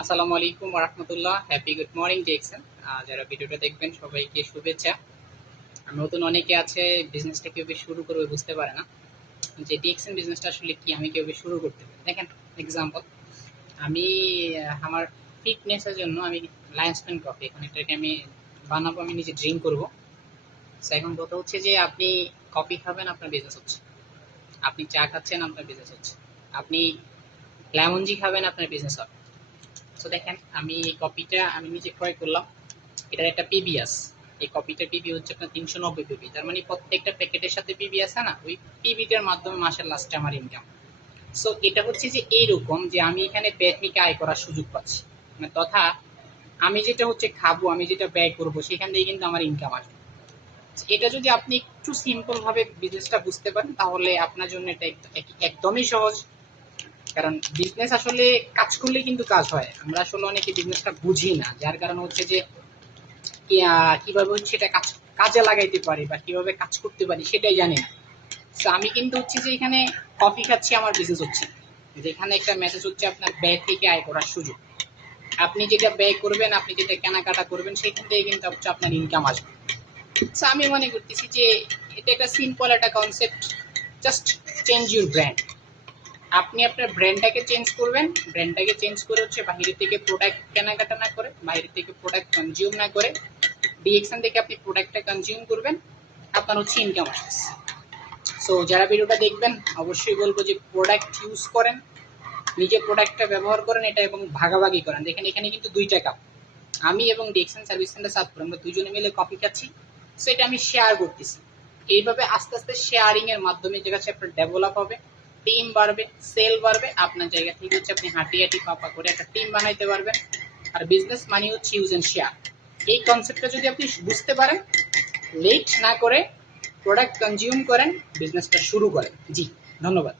আসসালামু আলাইকুম রহমতুল্লাহ। হ্যাপি গুড মর্নিং জেকসন যারা ভিডিওটা দেখবেন, সবাইকে শুভেচ্ছা। নতুন অনেকে আছে বিজনেসটা কীভাবে শুরু করবে বুঝতে পারে না। যে ডিএক্সএন বিজনেসটা আসলে কি, আমি কীভাবে শুরু করতে পারি? দেখেন এক্সাম্পল আমি আমার ফিটনেসের জন্য আমি লায়ন্স পেন কফি এখন এটাকে আমি বানাবো, আমি নিজে ড্রিঙ্ক করব। এখন কথা হচ্ছে যে আপনি কফি খাবেন, আপনার বিজনেস হচ্ছে। আপনি চা খাচ্ছেন, আপনার বিজনেস হচ্ছে। আপনি লেমন খাবেন, আপনার বিজনেস হবে। তো দেখেন, আমি এই কপিটা আমি নিজে ক্রয় করলাম। এটার একটা পিবি আছে। এই কপিটার পিবি হচ্ছে আপনার তিনশো নব্বই পিবি তার মানে প্রত্যেকটা প্যাকেটের সাথে পিবি আছে না? ওই পিবিটার মাধ্যমে মাসের লাস্টে আমার ইনকাম সো এটা হচ্ছে যে এইরকম যে আমি এখানে ব্যয় আয় করার সুযোগ পাচ্ছি। মানে তথা, আমি যেটা হচ্ছে খাব, আমি যেটা ব্যয় করব, সেখান থেকে কিন্তু আমার ইনকাম আসবে। এটা যদি আপনি একটু সিম্পল ভাবে বিজনেসটা বুঝতে পারেন, তাহলে আপনার জন্য এটা এক- এক- একদমই সহজ। কারণ বিজনেস আসলে কাজ করলে কিন্তু কাজ হয়। আমরা আসলে অনেকে বিজনেসটা বুঝি না। যার কারণে হচ্ছে যে কীভাবে হচ্ছে এটা কাজ, কাজে লাগাইতে পারি বা কীভাবে কাজ করতে পারি সেটাই জানি না। তো আমি কিন্তু হচ্ছে যে এখানে কফি খাচ্ছি, আমার বিজনেস হচ্ছে। যেখানে একটা মেসেজ হচ্ছে আপনার ব্যয় থেকে আয় করার সুযোগ। আপনি যেটা ব্যয় করবেন, আপনি যেটা কেনাকাটা করবেন, সেখান থেকে কিন্তু হচ্ছে আপনার ইনকাম আসবে। আমি মনে করতেছি যে, এটা একটা সিম্পল একটা concept just change your brand আপনি আপনার ব্র্যান্ডটাকে চেঞ্জ করবেন। ব্র্যান্ডটাকে চেঞ্জ করে হচ্ছে বাইরে থেকে প্রোডাক্ট কেনাকাটা না করে বাইরে থেকে প্রোডাক্ট কনজিউম না করে ডিএক্সএন থেকে আপনি প্রোডাক্টটা কনজিউম করবেন, আপনার হচ্ছে ইনকাম আসছে সো যারা ভিডিওটা দেখবেন, অবশ্যই বলব যে প্রোডাক্ট ইউজ করেন, নিজে প্রোডাক্টটা ব্যবহার করেন, এটা এবং ভাগাভাগি করেন। দেখেন, এখানে কিন্তু দুইটা কাপ আমি এবং ডিএক্সএন সার্ভিস সেন্টার সাপোর্ট আমরা দুজনে মিলে কফি খাচ্ছি। সো এটা আমি শেয়ার করতেছি। এইভাবে আস্তে আস্তে শেয়ারিং এর মাধ্যমে যে কাছে আপনার ডেভেলপ হবে টিম বাড়বে, সেল বাড়বে আপনার জায়গা। থেকে হচ্ছে আপনি হাঁটি হাঁটি পাপা করে একটা টিম বানাইতে পারবেন। আর বিজনেস মানি হচ্ছে ইউজ এন্ড শেয়ার এই কনসেপ্টটা যদি আপনি বুঝতে পারেন লেট না করে প্রোডাক্ট কনজিউম করেন বিজনেসটা শুরু করেন। জি, ধন্যবাদ।